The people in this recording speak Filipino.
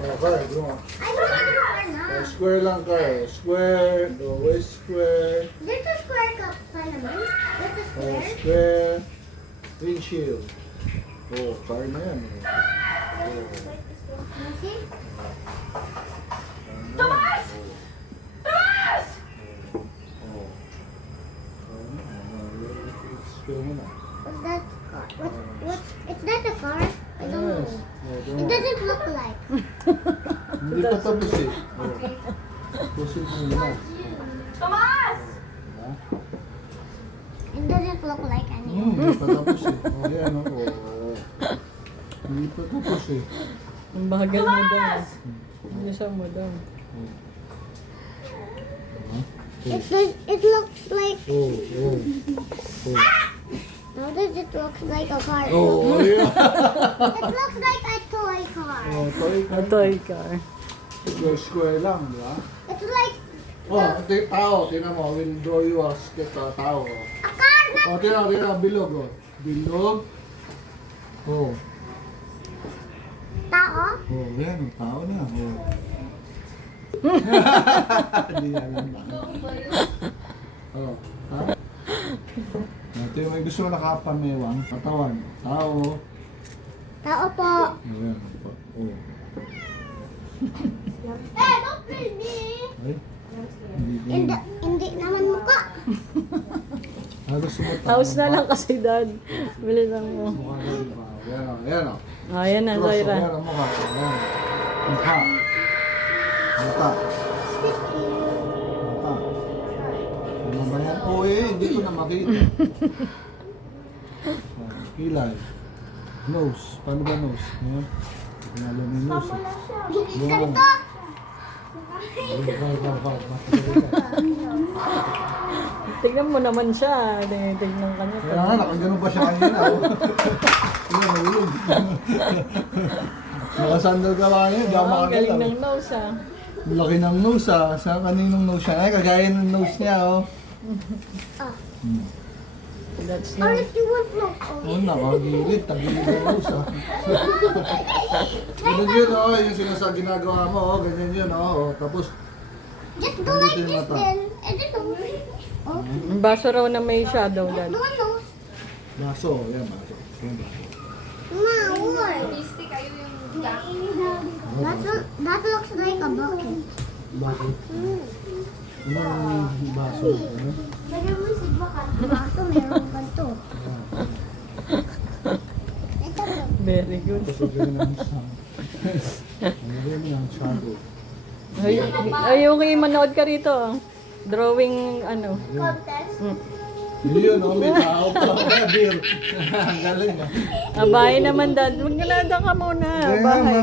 Car, bro. Square lang, car. Square, always square. There's a square cup pa naman. There's a square. Square, windshield. Oh, car na yan. See? Tomas! Tomas! Square mo na. What's that car? It's not a car? I don't know. It doesn't look like. Hindi pa tapos eh. Pusin mo na. Tomas! Diba? It doesn't look like any. Hindi pa tapos eh. O yan o. Hindi pa tapos eh. Ang bagal mo daw. Bilisan mo daw. It looks like. Oh. How does it look like a car? Oh, yeah. It looks like a toy car. Oh, toy car. Toy car. Square lang, di ba? It's like Oh, tao. Tingnan mo. We'll draw you a sketch of tao. a car. Oh, tingnan. Bilog, oh. Bilog. Oh. Tao. Oh, yan. Tao na. Oh. Hindi alam ba? Oh, ha? Ito yung may gusto mo nakapamewang. Katawan. Tao. Tao po. Ayan. Oh. Eh, don't play me. Ay. Hindi. Hindi naman mukha. Gusto mo tao. House na lang kasi dad. Bilisan mo. Mukha na, di ba? Ayan o. Ayan o. Ayan na, Cross, Zaira. ayan ang mukha. Ayan. Mukha. Mata. Mata. Ano ba yan? Oh, hindi ko na makita. Kilay. Nose. Paano ba nose? Ayan. Pinalo mo yung nose. Yan. Ganito. Tignan mo naman siya. Tignan ka niya. Kaya nga, nakaganon pa siya kanina. Ayan, nahulog. Nakasandal ka ba kanina? Di ako Ang galing makakita. ng nose ah. Ang laki ng nose ah. Sa kaninong nose siya. Ay, kagaya ng nose niya oh. Ah. That's Or nose. if you want no. Oh, nakagilid. Tagilid ng nose ah. Ganun yun oh. Yung sinasabi ginagawa mo oh. Ganyan yun oh. Tapos, Just do like Nandito yung this mata. then. And then no. Oh. Ang baso raw na may shadow Just dad. do a nose. baso. Yan, baso. Yan, baso. Mawar. Misty kayo yung That looks like a bucket. Bakit? Anong baso? Ano? Lagyan mo si bucket. Baso meron ganito. Ito po. Very good. Tapos ganyan ang sound. Ano rin yung shadow? Ay, okay, manood ka rito. ah. Drawing, ano. Contest. Yun oh. May tao pa. Beer. Ang galing ah. Bahay naman dad. Magkalada ka muna. Kaya nga, Bahay.